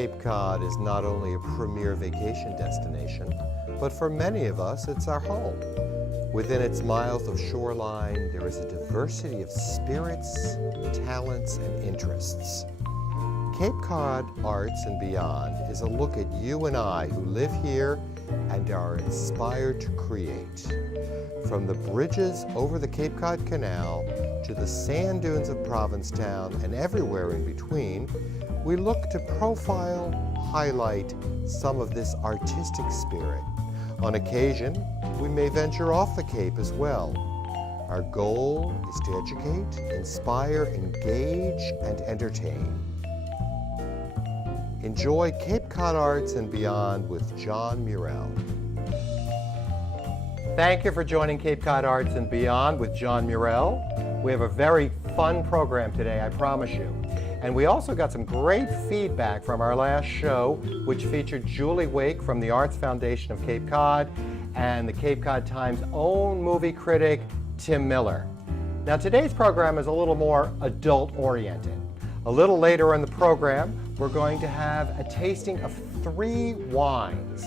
Cape Cod is not only a premier vacation destination, but for many of us, it's our home. Within its miles of shoreline, there is a diversity of spirits, talents, and interests. Cape Cod Arts and Beyond is a look at you and I who live here and are inspired to create. From the bridges over the Cape Cod Canal to the sand dunes of Provincetown and everywhere in between, we look to profile, highlight some of this artistic spirit. On occasion, we may venture off the Cape as well. Our goal is to educate, inspire, engage, and entertain. Enjoy Cape Cod Arts and Beyond with John Murelle. Thank you for joining Cape Cod Arts and Beyond with John Murelle. We have a very fun program today, I promise you. And we also got some great feedback from our last show, which featured Julie Wake from the Arts Foundation of Cape Cod and the Cape Cod Times' own movie critic, Tim Miller. Now today's program is a little more adult-oriented. A little later in the program, we're going to have a tasting of 3 wines.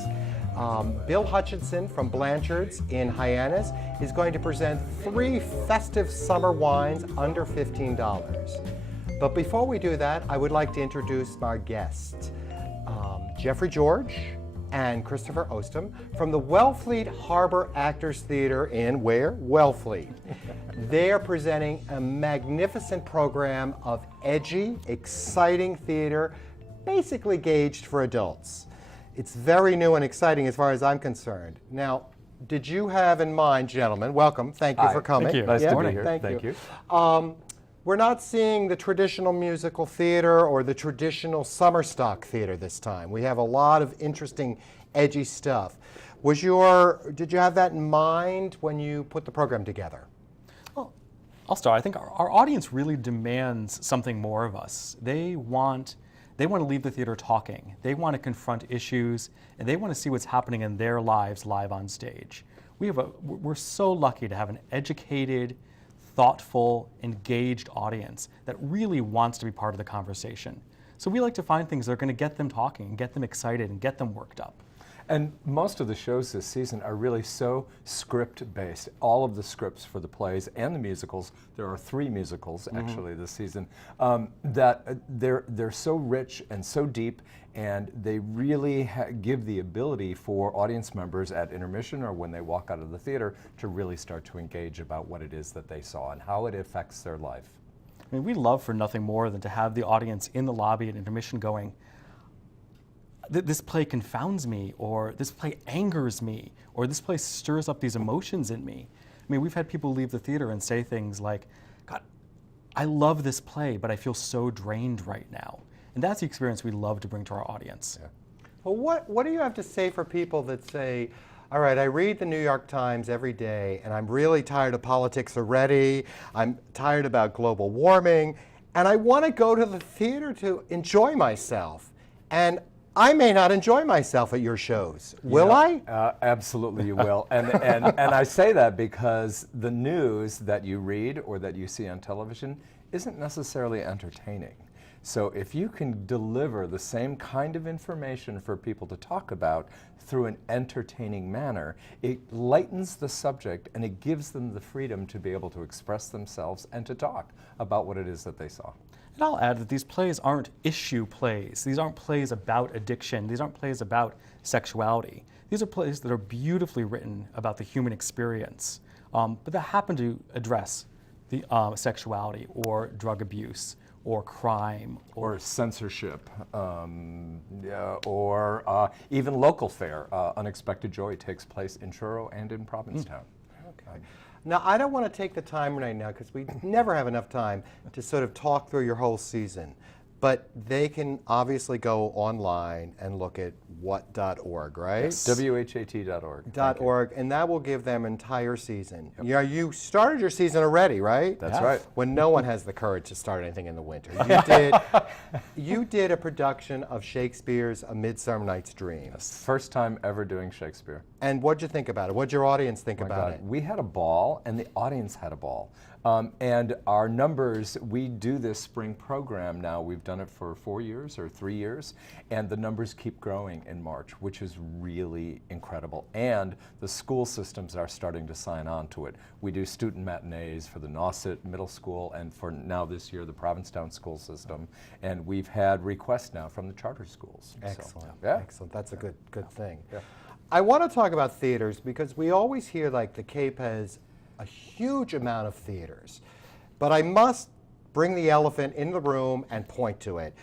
Bill Hutchinson from Blanchard's in Hyannis is going to present 3 festive summer wines under $15. But before we do that, I would like to introduce our guests, Jeffry George and Christopher Ostrom from the Wellfleet Harbor Actors Theatre in where? Wellfleet. They are presenting a magnificent program of edgy, exciting theater, basically gauged for adults. It's very new and exciting as far as I'm concerned. Now, did you have in mind, gentlemen, welcome, thank you for coming. Thank you. Nice to be here. Thank you. We're not seeing the traditional musical theater or the traditional summer stock theater this time. We have a lot of interesting, edgy stuff. Did you have that in mind when you put the program together? Well, I'll start. I think our audience really demands something more of us. They want to leave the theater talking. They want to confront issues, and they want to see what's happening in their lives live on stage. We're so lucky to have an educated, thoughtful, engaged audience that really wants to be part of the conversation. So we like to find things that are going to get them talking, and get them excited, and get them worked up. And most of the shows this season are really so script-based. All of the scripts for the plays and the musicals, there are 3 musicals actually this season, that they're so rich and so deep, and they really give the ability for audience members at intermission or when they walk out of the theater to really start to engage about what it is that they saw and how it affects their life. I mean, we love for nothing more than to have the audience in the lobby at intermission going, this play confounds me, or this play angers me, or this play stirs up these emotions in me. I mean, we've had people leave the theater and say things like, God, I love this play, but I feel so drained right now. And that's the experience we love to bring to our audience. Yeah. Well, what do you have to say for people that say, all right, I read the New York Times every day, and I'm really tired of politics already, I'm tired about global warming, and I want to go to the theater to enjoy myself. And I may not enjoy myself at your shows. Will I? Absolutely you will. And I say that because the news that you read or that you see on television isn't necessarily entertaining. So if you can deliver the same kind of information for people to talk about through an entertaining manner, it lightens the subject and it gives them the freedom to be able to express themselves and to talk about what it is that they saw. And I'll add that these plays aren't issue plays. These aren't plays about addiction. These aren't plays about sexuality. These are plays that are beautifully written about the human experience, but that happen to address the sexuality or drug abuse or crime. Or censorship, or even local fare. Unexpected Joy takes place in Truro and in Provincetown. Okay. Now, I don't want to take the time right now because we never have enough time to sort of talk through your whole season. But they can obviously go online and look at what.org, right? Yes. WHAT.org. .org, and that will give them entire season. Yep. Yeah, you started your season already, right? That's right. When no one has the courage to start anything in the winter. You did a production of Shakespeare's A Midsummer Night's Dream. Yes. First time ever doing Shakespeare. And what'd you think about it? What'd your audience think about it? We had a ball, and the audience had a ball. And our numbers, we do this spring program now. We've done done it for 4 years or 3 years, and the numbers keep growing in March, which is really incredible. And the school systems are starting to sign on to it. We do student matinees for the Nauset Middle School and for now this year the Provincetown School System, and we've had requests now from the charter schools. Excellent. So, yeah. Excellent. That's a good thing. Yeah. I want to talk about theaters because we always hear like the Cape has a huge amount of theaters, but I must bring the elephant in the room and point to it.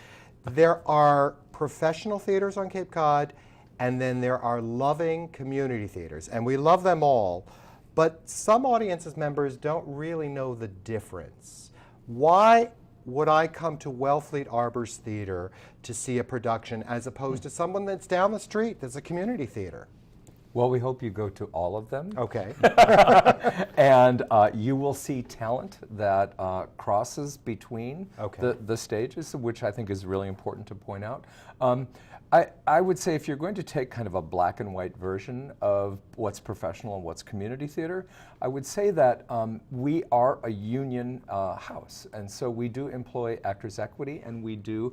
There are professional theaters on Cape Cod, and then there are loving community theaters, and we love them all, but some audiences members don't really know the difference. Why would I come to Wellfleet Harbor's theater to see a production as opposed to someone that's down the street that's a community theater? Well, we hope you go to all of them. Okay. And you will see talent that crosses between the stages, which I think is really important to point out. I would say if you're going to take kind of a black and white version of what's professional and what's community theater, I would say that we are a union house, and so we do employ Actors Equity, and we do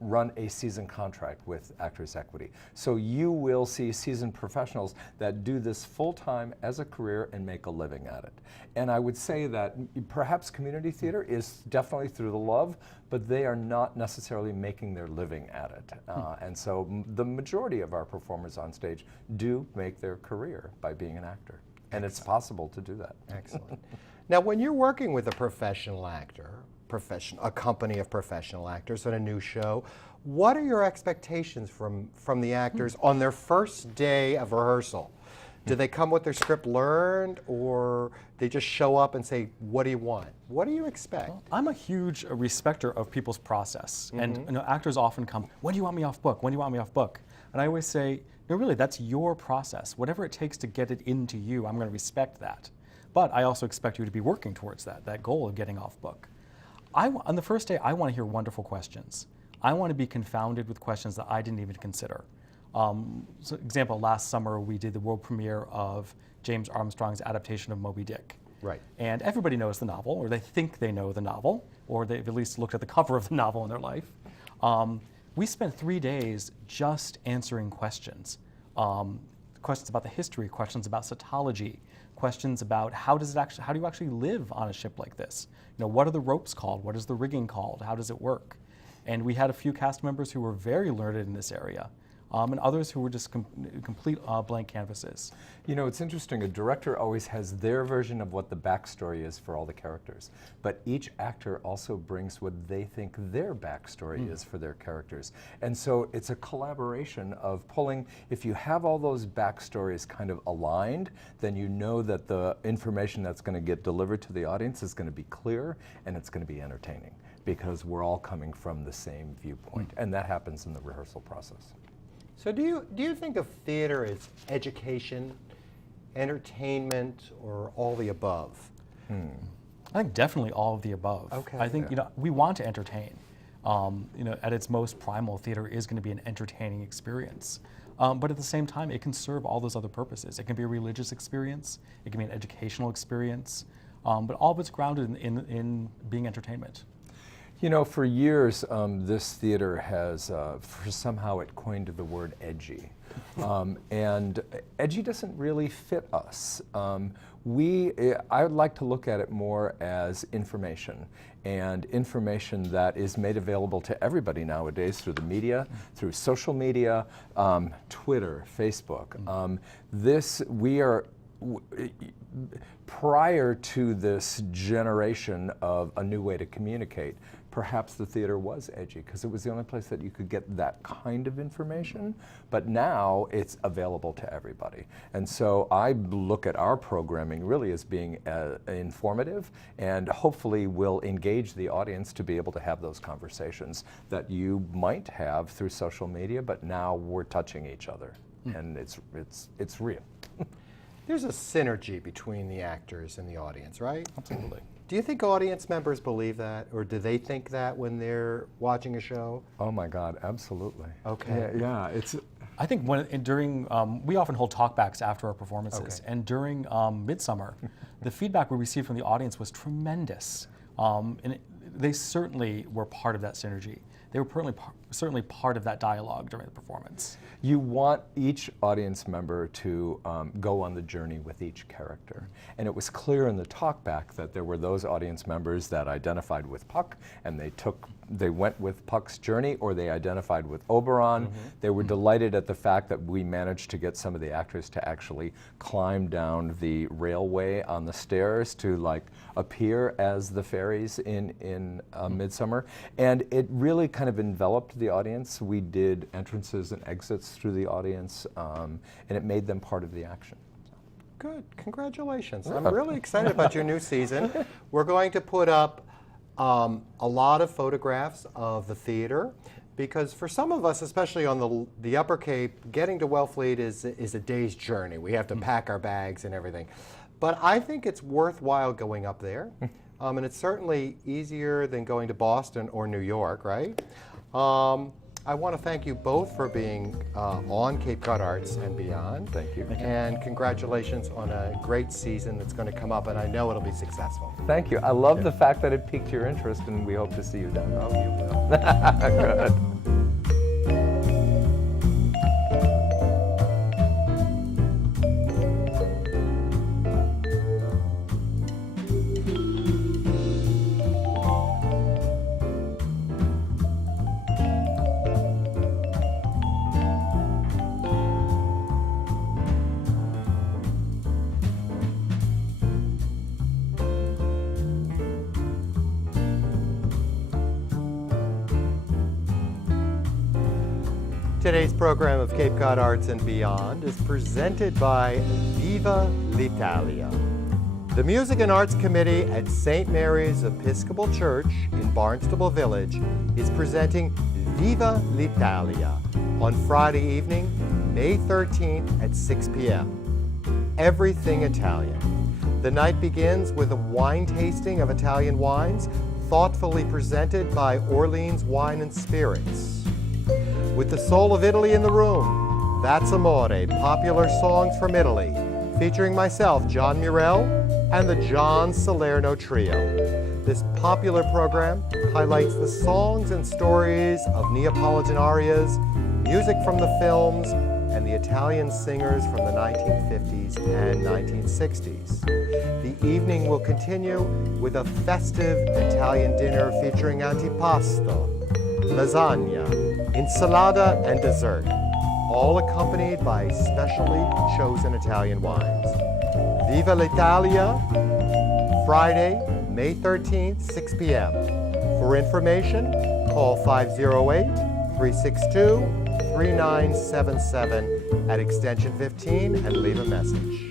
run a season contract with Actors Equity. So you will see seasoned professionals that do this full-time as a career and make a living at it. And I would say that perhaps community theater is definitely through the love, but they are not necessarily making their living at it. And so the majority of our performers on stage do make their career by being an actor. And it's possible to do that. Excellent. Now, when you're working with a professional actor, a company of professional actors on a new show, what are your expectations from the actors on their first day of rehearsal? Do they come with their script learned, or they just show up and say, what do you want? What do you expect? Well, I'm a huge respecter of people's process. And actors often come, when do you want me off book? When do you want me off book? And I always say, no, really, that's your process. Whatever it takes to get it into you, I'm going to respect that. But I also expect you to be working towards that goal of getting off book. On the first day, I want to hear wonderful questions. I want to be confounded with questions that I didn't even consider. So example, last summer we did the world premiere of James Armstrong's adaptation of Moby Dick. Right. And everybody knows the novel, or they think they know the novel, or they've at least looked at the cover of the novel in their life. We spent 3 days just answering questions. Questions about the history, questions about cetology, questions about how do you actually live on a ship like this? You know, what are the ropes called? What is the rigging called? How does it work? And we had a few cast members who were very learned in this area. And others who were just complete blank canvases. You know, it's interesting. A director always has their version of what the backstory is for all the characters, but each actor also brings what they think their backstory is for their characters. And so it's a collaboration of pulling, if you have all those backstories kind of aligned, then you know that the information that's going to get delivered to the audience is going to be clear and it's going to be entertaining, because we're all coming from the same viewpoint. And that happens in the rehearsal process. So do you think of theater as education, entertainment, or all the above? I think definitely all of the above. Okay. I think we want to entertain. At its most primal, theater is going to be an entertaining experience. But at the same time, it can serve all those other purposes. It can be a religious experience. It can be an educational experience. But all of it's grounded in being entertainment. You know, for years, this theater has, somehow it coined the word edgy. And edgy doesn't really fit us. I would like to look at it more as information, and information that is made available to everybody nowadays through the media, through social media, Twitter, Facebook. Prior to this generation of a new way to communicate, perhaps the theater was edgy because it was the only place that you could get that kind of information, but now it's available to everybody. And so I look at our programming really as being informative, and hopefully will engage the audience to be able to have those conversations that you might have through social media, but now we're touching each other, and it's real. There's a synergy between the actors and the audience, right? Absolutely. Do you think audience members believe that, or do they think that when they're watching a show? Oh my God, absolutely. Okay. Yeah, it's. I think during we often hold talkbacks after our performances, and during Midsummer, the feedback we received from the audience was tremendous. And they certainly were part of that synergy. They were certainly part of that dialogue during the performance. You want each audience member to go on the journey with each character. And it was clear in the talkback that there were those audience members that identified with Puck, and they went with Puck's journey, or they identified with Oberon. They were delighted at the fact that we managed to get some of the actors to actually climb down the railway on the stairs to like appear as the fairies in Midsummer. And it really kind of enveloped the audience. We did entrances and exits through the audience, and it made them part of the action. Good. Congratulations. I'm really excited about your new season. We're going to put up a lot of photographs of the theater, because for some of us, especially on the Upper Cape, getting to Wellfleet is a day's journey. We have to pack our bags and everything. But I think it's worthwhile going up there. And it's certainly easier than going to Boston or New York, right? I want to thank you both for being on Cape Cod Arts and Beyond. Thank you. And congratulations on a great season that's going to come up, and I know it'll be successful. Thank you. I love the fact that it piqued your interest, and we hope to see you down there. Oh, you will. Good. Today's program of Cape Cod Arts and Beyond is presented by Viva l'Italia. The Music and Arts Committee at St. Mary's Episcopal Church in Barnstable Village is presenting Viva l'Italia on Friday evening, May 13th at 6 p.m. Everything Italian. The night begins with a wine tasting of Italian wines, thoughtfully presented by Orleans Wine and Spirits. With the soul of Italy in the room, That's Amore, popular songs from Italy, featuring myself, John Murelle, and the John Salerno Trio. This popular program highlights the songs and stories of Neapolitan arias, music from the films, and the Italian singers from the 1950s and 1960s. The evening will continue with a festive Italian dinner featuring antipasto, lasagna, insalata, and dessert, all accompanied by specially chosen Italian wines. Viva l'Italia, Friday, May 13th, 6 p.m. For information, call 508-362-3977 at extension 15 and leave a message.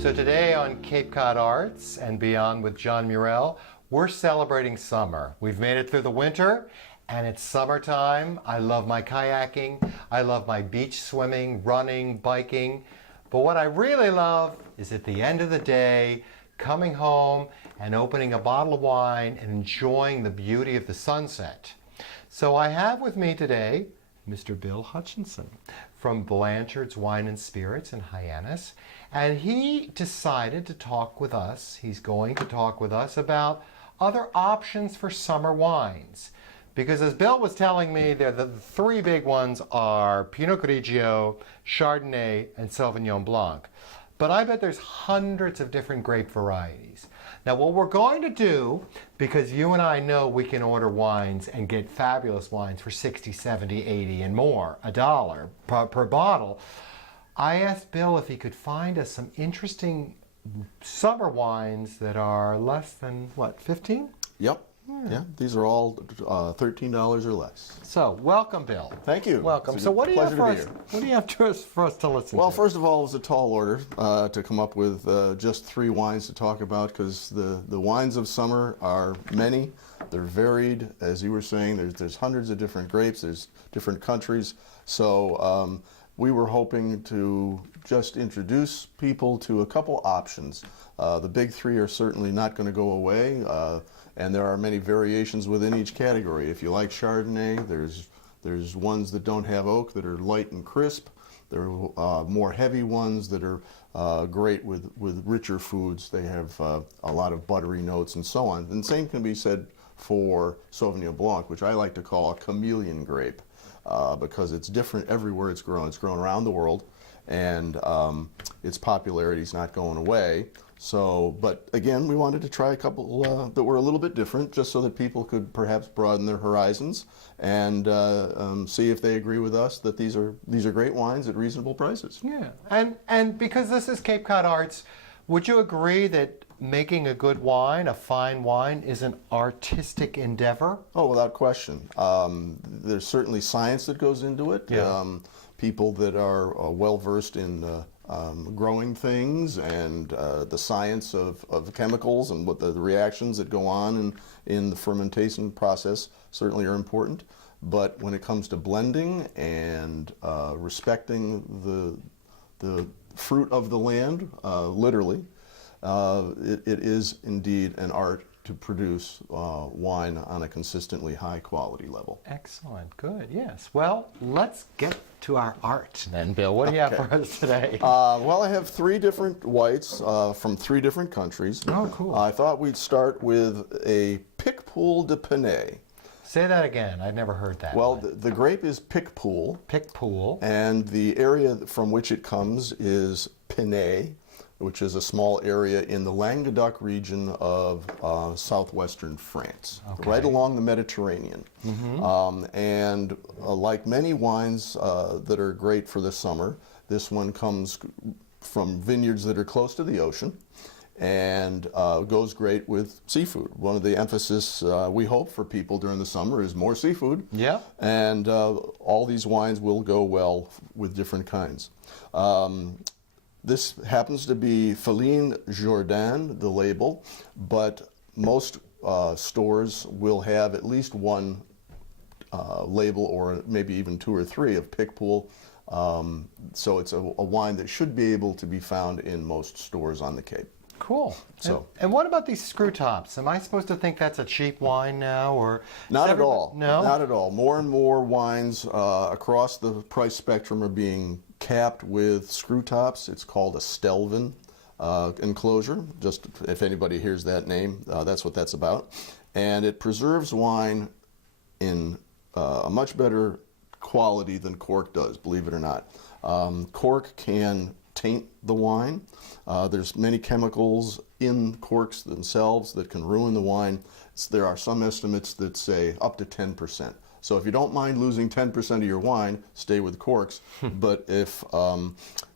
So today on Cape Cod Arts and Beyond with John Murelle, we're celebrating summer. We've made it through the winter, and it's summertime. I love my kayaking. I love my beach swimming, running, biking. But what I really love is at the end of the day, coming home and opening a bottle of wine and enjoying the beauty of the sunset. So I have with me today Mr. Bill Hutchinson from Blanchard's Wine and Spirits in Hyannis, and he decided to talk with us. He's going to talk with us about other options for summer wines. Because as Bill was telling me, the three big ones are Pinot Grigio, Chardonnay, and Sauvignon Blanc. But I bet there's hundreds of different grape varieties. Now what we're going to do, because you and I know we can order wines and get fabulous wines for 60, 70, 80 and more, $1 per bottle, I asked Bill if he could find us some interesting summer wines that are less than, what, 15? Yep. Yeah, these are all $13 or less. So, welcome, Bill. Thank you. Welcome. It's a So, what do you have pleasure for to be us? here. What do you have for us to listen Well, to? first of all, it was a tall order to come up with just 3 wines to talk about, because the wines of summer are many. They're varied, as you were saying. There's hundreds of different grapes. There's different countries. So we were hoping to just introduce people to a couple options. The big 3 are certainly not going to go away. And there are many variations within each category. If you like Chardonnay, there's ones that don't have oak that are light and crisp. There are more heavy ones that are great with richer foods. They have a lot of buttery notes and so on. And the same can be said for Sauvignon Blanc, which I like to call a chameleon grape because it's different everywhere it's grown. It's grown around the world, and its popularity is not going away. So, but again, we wanted to try a couple that were a little bit different, just so that people could perhaps broaden their horizons and see if they agree with us that these are great wines at reasonable prices. Yeah, and because this is Cape Cod Arts, would you agree that making a good wine, a fine wine, is an artistic endeavor? Oh, without question. There's certainly science that goes into it. Yeah. People that are well versed in growing things and the science of chemicals and what the reactions that go on in the fermentation process certainly are important. But when it comes to blending and respecting the fruit of the land, literally, it is indeed an art to produce wine on a consistently high quality level. Excellent, good, yes. Well, let's get to our art then, Bill. What do you have for us today? Well, I have 3 different whites from 3 different countries. Oh, cool. I thought we'd start with a Picpoul de Pinet. Say that again, I've never heard that. Well, the grape is Picpoul. Picpoul. And the area from which it comes is Pinet, which is a small area in the Languedoc region of southwestern France, right along the Mediterranean. And like many wines that are great for the summer, this one comes from vineyards that are close to the ocean and goes great with seafood. One of the emphasis we hope for people during the summer is more seafood. Yeah. And all these wines will go well with different kinds. This happens to be Feline Jourdain, the label, but most stores will have at least one label or maybe even 2 or 3 of Picpoul. So it's a wine that should be able to be found in most stores on the Cape. Cool. So, and what about these screw tops? Am I supposed to think that's a cheap wine now, or not at all? No, not at all. More and more wines across the price spectrum are being capped with screw tops. It's called a Stelvin enclosure. Just if anybody hears that name, that's what that's about. And it preserves wine in a much better quality than cork does, believe it or not. Cork can taint the wine. There's many chemicals in corks themselves that can ruin the wine. There are some estimates that say up to 10%. So if you don't mind losing 10% of your wine, stay with corks. But if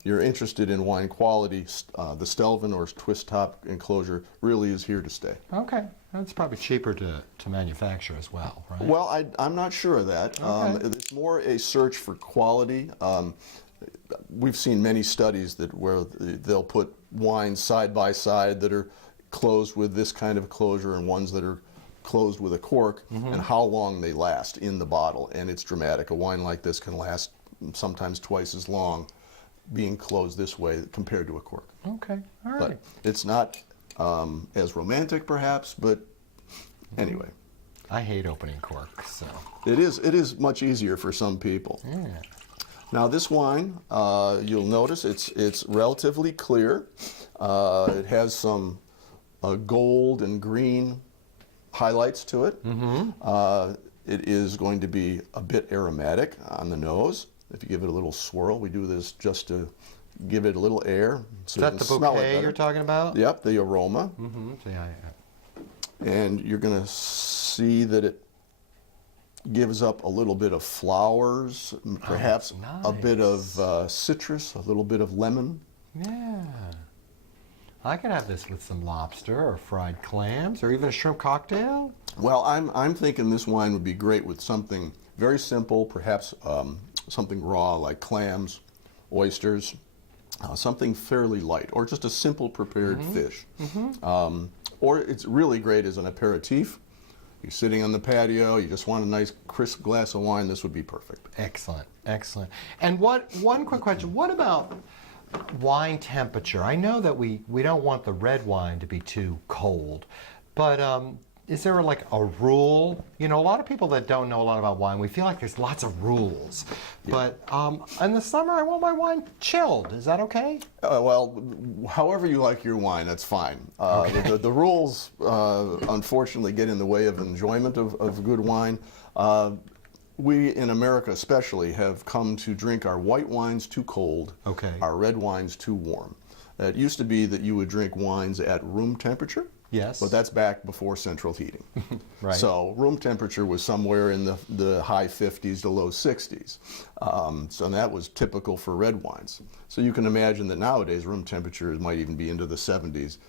you're interested in wine quality, the Stelvin or twist top enclosure really is here to stay. Okay, that's probably cheaper to manufacture as well, right? Well, I'm not sure of that. Okay. It's more a search for quality. We've seen many studies where they'll put wines side by side that are closed with this kind of closure and ones that are closed with a cork, and how long they last in the bottle. And it's dramatic. A wine like this can last sometimes twice as long being closed this way compared to a cork. Okay, all right. But it's not as romantic perhaps, but anyway. I hate opening corks, so. It is much easier for some people. Yeah. Now this wine, you'll notice it's relatively clear. It has some gold and green highlights to it. It is going to be a bit aromatic on the nose. If you give it a little swirl, we do this just to give it a little air. So Is that the bouquet you're talking about? Yep, the aroma. Yeah. And you're going to see that it gives up a little bit of flowers, perhaps a bit of citrus, a little bit of lemon. Yeah. I could have this with some lobster or fried clams or even a shrimp cocktail. Well, I'm thinking this wine would be great with something very simple, perhaps something raw like clams, oysters, something fairly light, or just a simple prepared fish. Or it's really great as an aperitif. You're sitting on the patio, you just want a nice crisp glass of wine, this would be perfect. Excellent, excellent. And one quick question, what about wine temperature? I know that we don't want the red wine to be too cold, but is there like a rule? You know, a lot of people that don't know a lot about wine, we feel like there's lots of rules. But in the summer, I want my wine chilled. Is that okay? Well, however you like your wine, that's fine. The rules, unfortunately, get in the way of enjoyment of good wine. We, in America especially, have come to drink our white wines too cold, our red wines too warm. It used to be that you would drink wines at room temperature. Yes. But that's back before central heating. Right. So room temperature was somewhere in the high 50s to low 60s. So that was typical for red wines. So you can imagine that nowadays room temperature might even be into the 70s.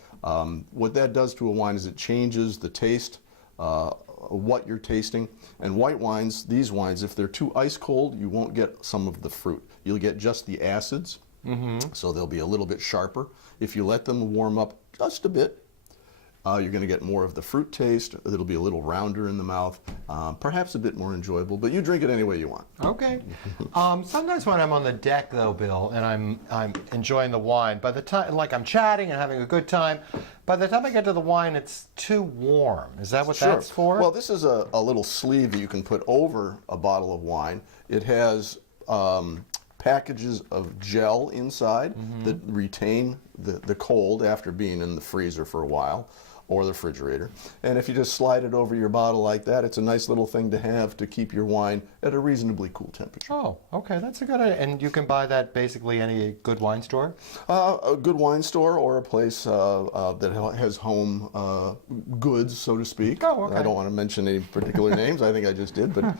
What that does to a wine is it changes the taste, what you're tasting. And white wines, these wines, if they're too ice cold, you won't get some of the fruit. You'll get just the acids, so they'll be a little bit sharper. If you let them warm up just a bit, you're going to get more of the fruit taste. It'll be a little rounder in the mouth, perhaps a bit more enjoyable, but you drink it any way you want. Okay. Sometimes when I'm on the deck, though, Bill, and I'm enjoying the wine, by the time, like I'm chatting and having a good time, by the time I get to the wine, it's too warm. Is that what that's for? Well, this is a little sleeve that you can put over a bottle of wine. It has packages of gel inside that retain the cold after being in the freezer for a while, or the refrigerator. And if you just slide it over your bottle like that, it's a nice little thing to have to keep your wine at a reasonably cool temperature. Oh, okay, that's a good idea. And you can buy that basically any good wine store? A good wine store or a place that has home goods, so to speak. Oh, okay. I don't want to mention any particular names. I think I just did, but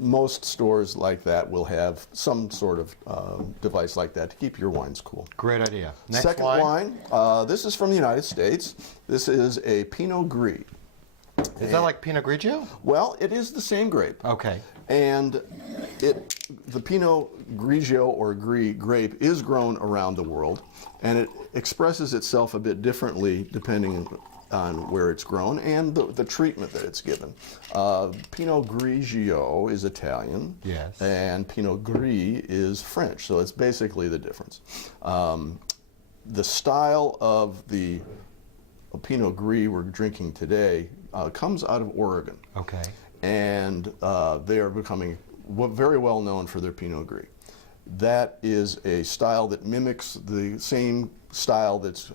most stores like that will have some sort of device like that to keep your wines cool. Great idea. Next Second wine, this is from the United States. This is a Pinot Gris. Is that like Pinot Grigio? Well, it is the same grape. Okay. And the Pinot Grigio or Gris grape is grown around the world, and it expresses itself a bit differently depending on where it's grown and the treatment that it's given. Pinot Grigio is Italian, yes, and Pinot Gris is French, so it's basically the difference. The style of the Pinot Gris we're drinking today comes out of Oregon. Okay. And they are becoming very well known for their Pinot Gris. That is a style that mimics the same style that's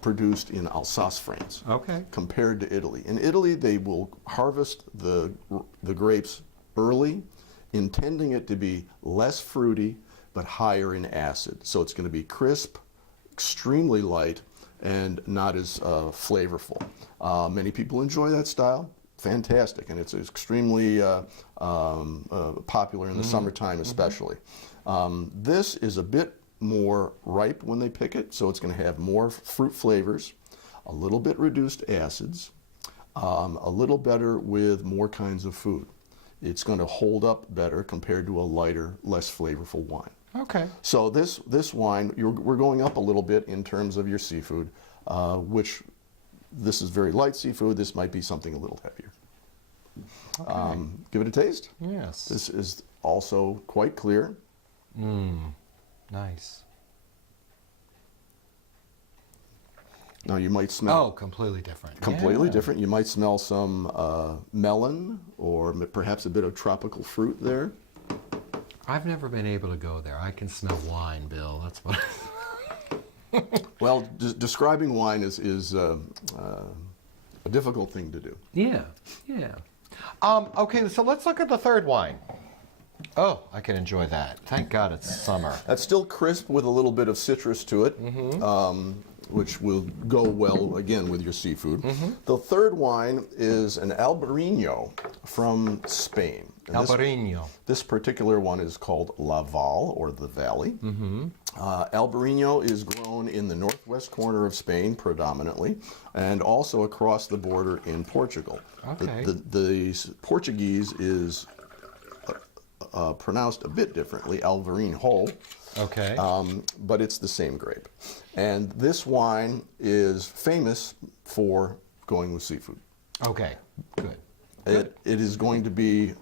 produced in Alsace, France. Okay. Compared to Italy. In Italy, they will harvest the grapes early, intending it to be less fruity but higher in acid. So it's going to be crisp, extremely light, and not as flavorful. Many people enjoy that style. Fantastic, and it's extremely popular in the summertime especially. This is a bit more ripe when they pick it, so it's going to have more fruit flavors, a little bit reduced acids, a little better with more kinds of food. It's going to hold up better compared to a lighter, less flavorful wine. Okay. So this wine, we're going up a little bit in terms of your seafood, which this is very light seafood. This might be something a little heavier. Okay. Give it a taste. Yes. This is also quite clear. Nice. Now you might smell. Oh, completely different. Completely Yeah. different. You might smell some melon or perhaps a bit of tropical fruit there. I've never been able to go there. I can smell wine, Bill. That's what. Well, describing wine is a difficult thing to do. Yeah. Yeah. Okay, so let's look at the third wine. Oh, I can enjoy that. Thank God it's summer. That's still crisp with a little bit of citrus to it, which will go well, again, with your seafood. The third wine is an Albarino from Spain. And Albarino. This particular one is called La Val, or the Valley. Albarino is grown in the northwest corner of Spain predominantly, and also across the border in Portugal. Okay. The Portuguese is pronounced a bit differently, Alvarinho. Okay. But it's the same grape. And this wine is famous for going with seafood. Okay. Good. It is going to be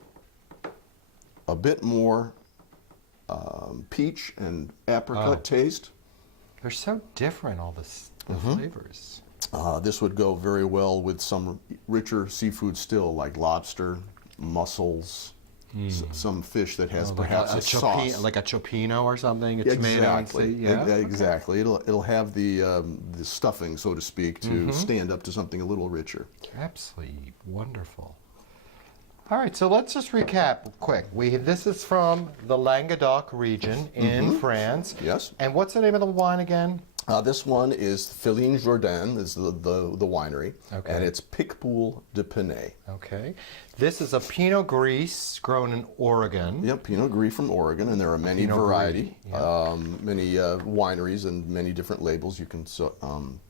a bit more peach and apricot taste. They're so different, all the flavors. This would go very well with some richer seafood still, like lobster, mussels, some fish that has perhaps a sauce. like a cioppino or something. It's Exactly. made on, yeah. Exactly. It'll have the stuffing, so to speak, to stand up to something a little richer. Absolutely wonderful. All right, so let's just recap quick. This is from the Languedoc region in France. Yes. And what's the name of the wine again? This one is Féline Jourdain, is the winery, Okay. and it's Picpoul de Pinet. Okay. This is a Pinot Gris grown in Oregon. Yep, Pinot Gris from Oregon, and there are many Pinot variety, Gris, many wineries and many different labels you can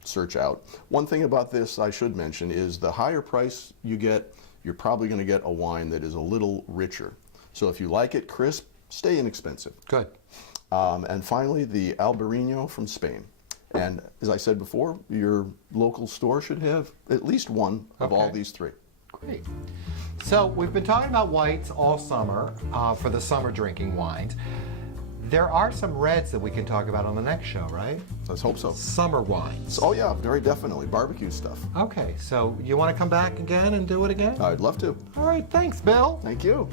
search out. One thing about this I should mention is the higher price you get, you're probably going to get a wine that is a little richer. So if you like it crisp, stay inexpensive. Good. And finally, the Albarino from Spain. And as I said before, your local store should have at least one of all these three. Great. So we've been talking about whites all summer for the summer drinking wines. There are some reds that we can talk about on the next show, right? Let's hope so. Summer wines. Oh yeah, very definitely. Barbecue stuff. Okay, so you want to come back again and do it again? I'd love to. All right, thanks, Bill. Thank you.